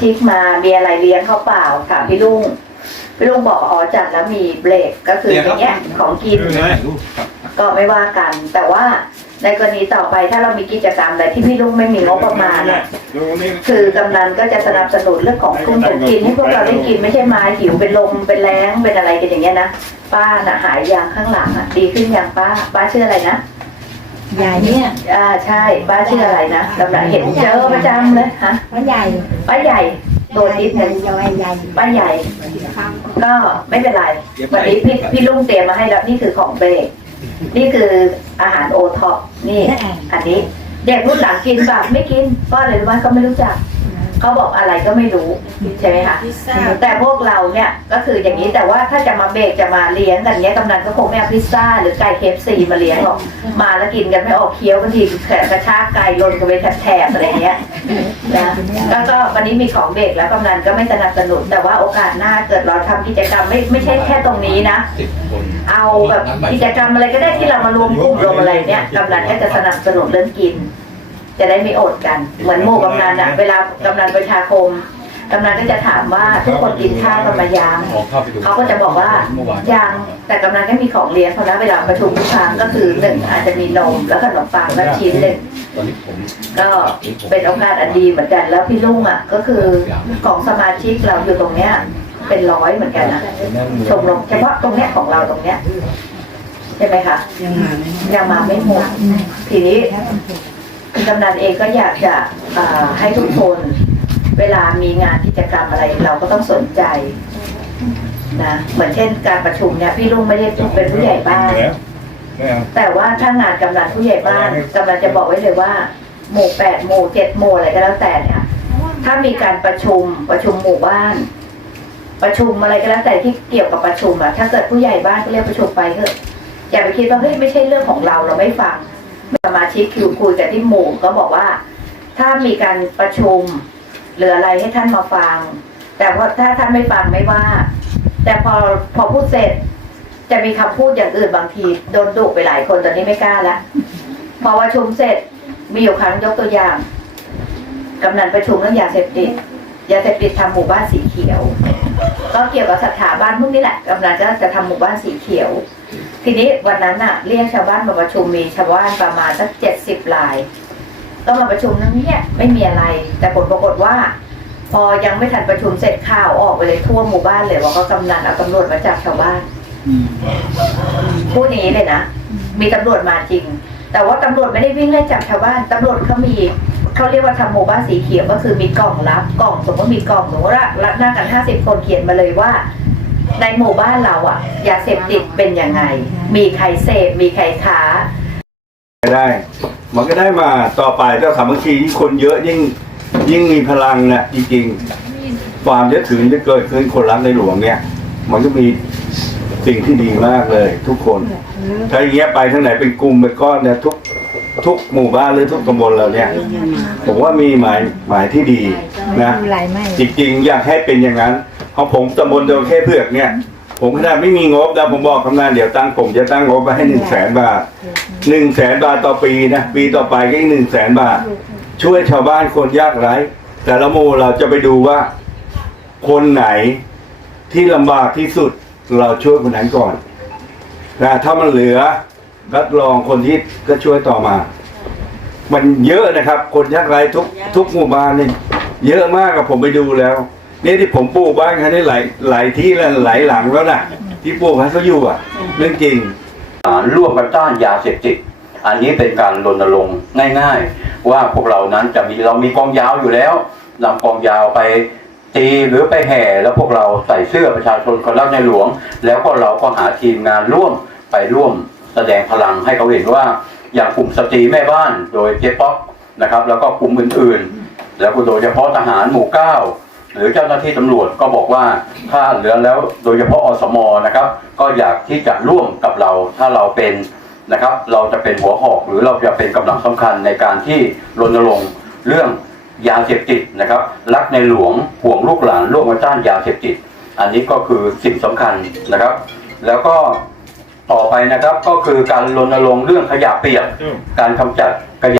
ชิกมามีอะไรเลี้ยงเขาเปล่าถามพี่ลุงพี่ลุงบอกอ๋อจัดแล้วมีเบรกก็คืออย่างเงี้ยของกิน ก็ไม่ว่ากัน แต่ว่าในกรณีต่อไปถ้าเรามีกิจกรรมอะไรที่พี่ลุงไม่มีงบประมาณเนี่ยคือกำนันก็จะสนับสนุนเรื่องของกุ้งของกินให้พวกเราได้กินไม่ใช่มาหิวเป็นลมเป็นแรงเป็นอะไรกันอย่างเงี้ยนะป้าน่ะหายยางข้างหลังอะดีขึ้นยังป้า ป้าชื่ออะไรนะ ใหญ่เนี่ยอ่าใช่ป้าชื่ออะไรนะกำลังเห็นเจอประจำเลยฮะมันใหญ่ป้าใหญ่โดนนิดนึงใหญ่ใหญ่ป้าใหญ่ ก็ไม่เป็นไรวันนี้พี่พี่ลุงเตรียมมาให้แล้วนี่คือของเบรกนี่คืออาหารโอท็อปนี่ อันนี้เด็กรุ่นหลังกินแบบไม่กินเพราะอะไรรู้ไหมเขาไม่รู้จัก เขาบอกอะไรก็ไม่รู้ใช่ไหมคะแต่พวกเราเนี่ยก็คืออย่างนี้แต่ว่าถ้าจะมาเบรกจะมาเลี้ยงกันเนี้ยกำนันก็คงไม่เอาพิซซ่าหรือไก่เคฟซีมาเลี้ยงหรอกมาแล้วกินกันไม่ออกเคี้ยวกันทีแขนกระชากไก่ลนกันไปแถบๆอะไรเงี้ยนะแล้วก็วันนี้มีของเบรกแล้วกำนันก็ไม่สนับสนุนแต่ว่าโอกาสหน้าเกิดเราทำกิจกรรมไม่ไม่ใช่แค่ตรงนี้นะ เอาแบบกิจกรรมอะไรก็ได้ที่เรามารวมกลุ่มรวมอะไรเนี่ยกำนันก็จะสนับสนุนเรื่องกิน จะได้ไม่อดกัน เหมือนหมู่กำนันอะเวลากำนันประชาคมกำนันก็จะถามว่าทุกคนกินข้าวกันมายางเขาก็จะบอกว่ายังแต่กำนันก็มีของเลี้ยงเพราะนั้นเวลาประชุมทุกครั้งก็คือหนึ่งอาจจะมีนมแล้วขนมปังและชิ้นหนึ่งตอนนี้ผมก็เป็นโอกาสอันดีเหมือนกัน แล้วพี่ลุงอะก็คือของสมาชิกเราอยู่ตรงเนี้ย เป็นร้อยเหมือนกันนะชมรมเฉพาะตรงเนี้ยของเราตรงเนี้ยใช่ไหมคะยังมาไหมยังมาไม่หมดทีนี้ กำนันเองก็อยากจะเอ่อให้ทุกคนเวลามีงานกิจกรรมอะไรเราก็ต้องสนใจนะเหมือนเช่นการประชุมเนี่ยพี่ลุงไม่ได้เป็นผู้ใหญ่บ้านไม่เอาแต่ว่าถ้างานกำนันผู้ใหญ่บ้านกำนันจะบอกไว้เลยว่า หมู่แปดหมู่เจ็ดหมู่อะไรก็แล้วแต่เนี่ยถ้ามีการประชุมประชุมหมู่บ้าน ประชุมอะไรก็แล้วแต่ที่เกี่ยวกับประชุมอะถ้าเกิดผู้ใหญ่บ้านก็เรียกประชุมไปเถอะอย่าไปคิดว่าเฮ้ยไม่ใช่เรื่องของเราเราไม่ฟัง สมาชิกคิวคุยแต่ที่หมู่ก็บอกว่า ถ้ามีการประชุมหรืออะไรให้ท่านมาฟัง แต่ว่าถ้าท่านไม่ฟังไม่ว่า แต่พอพอพูดเสร็จ จะมีคำพูดอย่างอื่นบางทีโดนดุไปหลายคนตอนนี้ไม่กล้าแล้วพอประชุมเสร็จมีอยู่ครั้งยกตัวอย่างกำนันประชุมเรื่องยาเสพติดยาเสพติดทำหมู่บ้านสีเขียว ก็เกี่ยวกับสถาบันพวกนี้แหละกำนันก็จะทำหมู่บ้านสีเขียว ทีนี้วันนั้นน่ะเรียกชาวบ้านมาประชุมมีชาวบ้านประมาณสักเจ็ดสิบราย ก็มาประชุมนั่นเนี่ยไม่มีอะไร แต่ผลปรากฏว่า พอยังไม่ทันประชุมเสร็จข่าวออกไปเลยทั่วหมู่บ้านเลยว่าเขากำนันเอาตำรวจมาจับชาวบ้านพูดอย่างนี้เลยนะมีตำรวจมาจริง แต่ว่าตำรวจไม่ได้วิ่งไล่จับชาวบ้านตำรวจเขามี เขาเรียกว่าทำหมู่บ้านสีเขียวก็คือมีกล่องรับกล่องสมมติมีกล่องสมมติว่ารับหน้ากันห้าสิบคนเขียนมาเลยว่า ในหมู่บ้านเราอะยาเสพติดเป็นยังไง มีใครเสพมีใครค้าได้ มันก็ได้มาต่อไปถ้าสามัคคียิ่งคนเยอะยิ่งยิ่งมีพลังนะจริงๆความยึดถือจะเกิดขึ้นคนรักในหลวงเนี่ย มันก็มีสิ่งที่ดีมากเลย ทุกคน ถ้าอย่างเงี้ยไปทั้งไหนเป็นกลุ่มเป็นก้อนเนี่ยทุก ทุกหมู่บ้านหรือทุกตำบลเราเนี่ย ผมว่ามีหมายหมายที่ดีนะหลายไม่จริงๆ อยากให้เป็นอย่างนั้นเพราะผมตำบลเดวแค่เพือกเนี่ย ผมขนาดไม่มีงบนะผมบอกกำนันเดี๋ยวตั้งผมจะตั้งงบไปให้หนึ่งแสนบาทหนึ่งแสนบาทต่อปีนะปีต่อไปก็อีกหนึ่งแสนบาท ช่วยชาวบ้านคนยากไร้แต่ละหมู่เราจะไปดูว่า คนไหนที่ลำบากที่สุดเราช่วยคนนั้นก่อนนะถ้ามันเหลือ รับรองคนที่ก็ช่วยต่อมา มันเยอะนะครับ คนยากไร้ทุกทุกหมู่บ้านนี่เยอะมากกับผมไปดูแล้วนี่ที่ผมปลูกบ้านเขานี่หลายหลายที่แล้วหลายหลังแล้วนะที่ปลูกให้เขาอยู่อะ เรื่องจริงร่วมกันต้านยาเสพติดอันนี้เป็นการรณรงค์ง่ายๆ ว่าพวกเรานั้นจะมีเรามีกองยาวอยู่แล้วนำกองยาวไปตีหรือไปแห่แล้วพวกเราใส่เสื้อประชาชนคนรักในหลวง แล้วก็เราก็หาทีมงานร่วมไปร่วม แสดงพลังให้เขาเห็นว่าอย่างกลุ่มสตรีแม่บ้านโดยเจ๊ป๊อกนะครับ แล้วก็กลุ่มอื่นๆ แล้วก็โดยเฉพาะทหารหมู่เก้าหรือเจ้าหน้าที่ตำรวจก็บอกว่าถ้าเหลือแล้วโดยเฉพาะอสมนะครับ ก็อยากที่จะร่วมกับเราถ้าเราเป็นนะครับ เราจะเป็นหัวหอกหรือเราจะเป็นกำลังสำคัญในการที่รณรงค์เรื่องยาเสพติดนะครับ รักในหลวงห่วงลูกหลานร่วมกันต้านยาเสพติด อันนี้ก็คือสิ่งสำคัญนะครับ แล้วก็ ต่อไปนะครับ ก็คือการรณรงค์เรื่องขยะเปียก การกำจัดขยะ